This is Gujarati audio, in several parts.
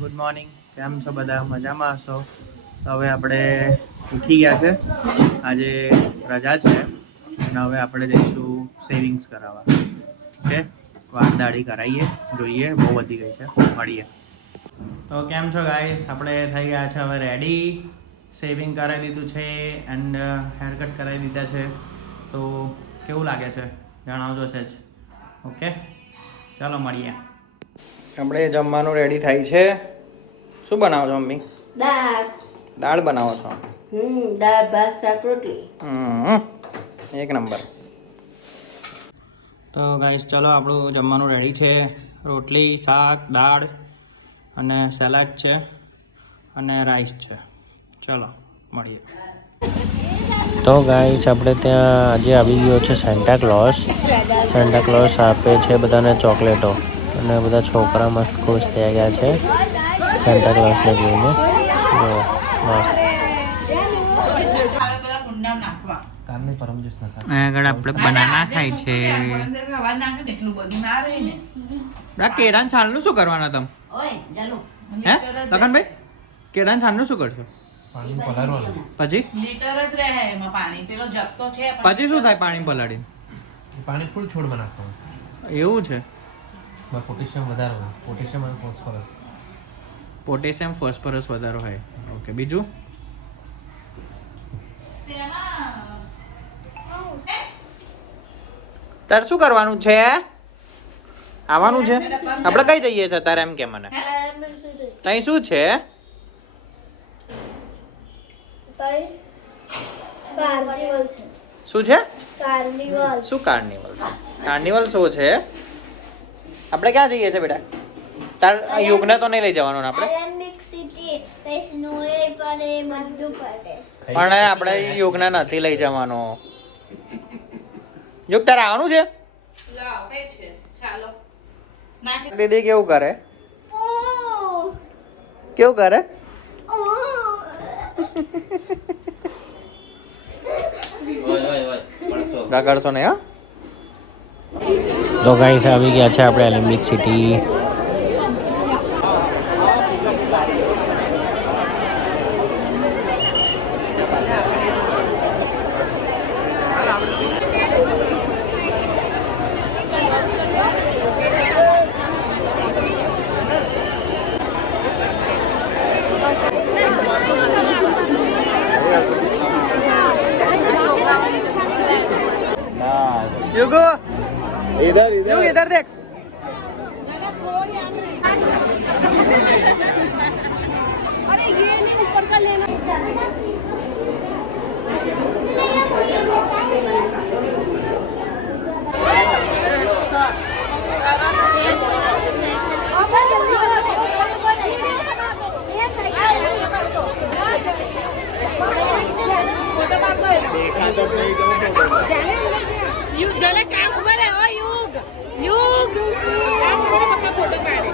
Good morning. કેમ છો બધા? મજામાં હશો? તો હવે આપણે ઉઠી ગયા છે. આજે રજા છે અને હવે આપણે જઈશું સેવિંગ્સ કરાવવા. ઓકે, વાળ કરાવીએ, જોઈએ બહુ વધી ગઈ છે. મળીએ. તો કેમ છો ગાઈસ? આપણે થઈ ગયા છે હવે રેડી. શેવિંગ કરાવી દીધું છે એન્ડ હેરકટ કરાવી દીધા છે. તો કેવું લાગે છે જણાવજો છે જ. ઓકે, ચાલો મળીએ. આપણે જમવાનું રેડી થાય છે. શું બનાવો છો મમ્મી? દાળ બનાવો છો? દાળ ભાત શાક રોટલી. એક નંબર. તો ગાઈસ ચલો આપણું જમવાનું રેડી છે. રોટલી, શાક, દાળ અને સલાડ છે અને રાઈસ છે. ચલો મળીએ. તો ગાઈસ આપણે ત્યાં આજે આવી ગયો છે સેન્ટા ક્લોઝ. સેન્ટા ક્લોઝ આપે છે બધાને ચોકલેટો અને બધા છોકરા મસ્ત ખુશ થઈ ગયા છે સેન્ટા ક્લોઝને જોઈને. જો મસ્ત. આગળ આપણે બનાના ખાય છે. કેળાના છાલનું શું કરવાના તમે? હે લખનભાઈ, કેળાના છાલનું શું કરશો? પછી પછી શું થાય? પાણી પલાળીને પાણી ફૂલ છોડમાં નાખવાનું. એવું છે? પોટેશિયમ વધારે હોય. પોટેશિયમ અને ફોસ્ફરસ. પોટેશિયમ ફોસ્ફરસ વધારો હોય. ઓકે, બીજું? તારે શું કરવાનું છે? આવવાનું છે? આપણે કઈ જઈએ છે તારે? એમ કે મને તઈ શું છે? શું છે? શું કાર્નિવલ છે? કાર્નિવલ શું છે? આપણે ક્યાં જઈએ છે બેટા? તાર યુગને તો નહીં લઈ જવાનું ને આપણે? પણ આપણે યુગને નથી લઈ જવાનો. યુગ તારે આવવાનું છે? દીદી કેવું કરે? કેવું કરે? રગડશો નહીં હા? તો ગાઈસ આવી ગયા છે આપણે એલેમ્બિક સિટી. युगो इधर युग इधर देख. अरे ये नहीं ऊपर का लेना. जले काम उभं आहे. ओ युग युग काम उभं आहे. पप्पा फोटो काढे.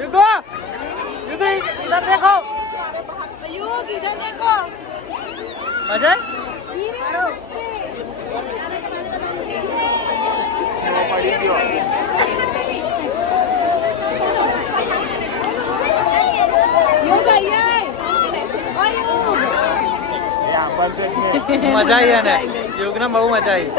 युगो इधर देखो. युग इधर देखो. अजय મજા આવી ને? યુગને બહુ મજા આવી.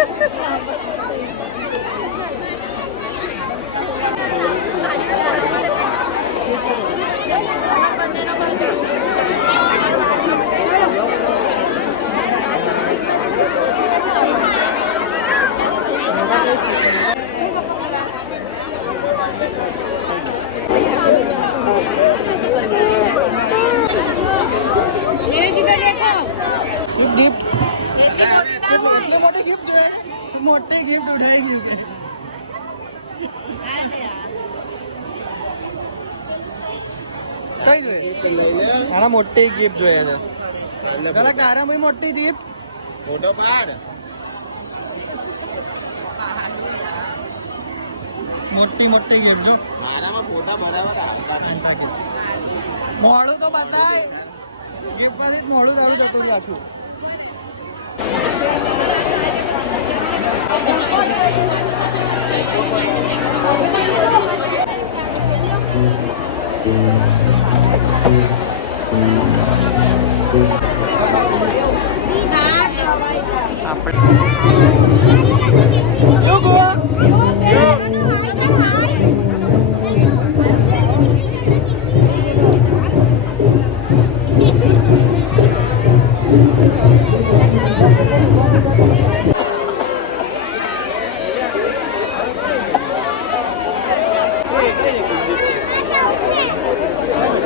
મોટી ગિફ્ટ ઉડાઈ દીધી. કઈ જોઈએ? આના મોટી ગિફ્ટ જોઈએ છે. તારા ભાઈ મોટી ગિફ્ટ ફોટો પાડ. મોટી મોટી ગેમ જો મોડું તો બતાય ગિફ્ટમાંથી જ મોડું તારું જતું રાખ્યું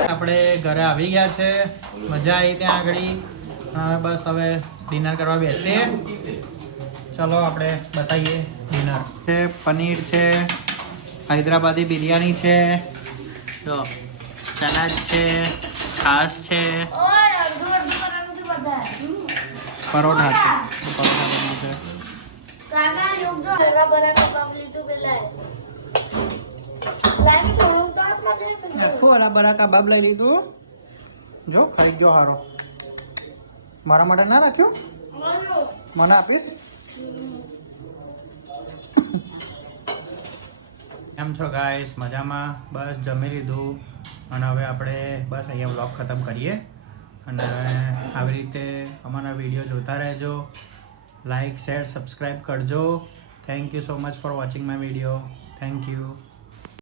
આપણે ઘરે આવી ગયા છે મજા આવી ત્યાં આગળ હવે બસ હવે ડિનર કરવા બેસીએ ચલો આપણે બતાવીએ ડિનર છે પનીર છે હૈદરાબાદી બિરયાની છે જો સલાડ છે છાશ છે પરોઠા છે પરોઠા બન્યું છે થોડા બડા કબાબ લઈ લીધું જો ખાઈ જો હારો મારા માટે ના રાખ્યું મને આપીશ કેમ છો ગાઈસ મજામાં બસ જમી લીધું અને હવે આપણે બસ અહીંયા વ્લોગ ખતમ કરીએ અને આવી રીતે અમારા વિડીયો જોતા રહેજો લાઈક શેર સબસ્ક્રાઈબ કરજો thank you so much for watching my video thank you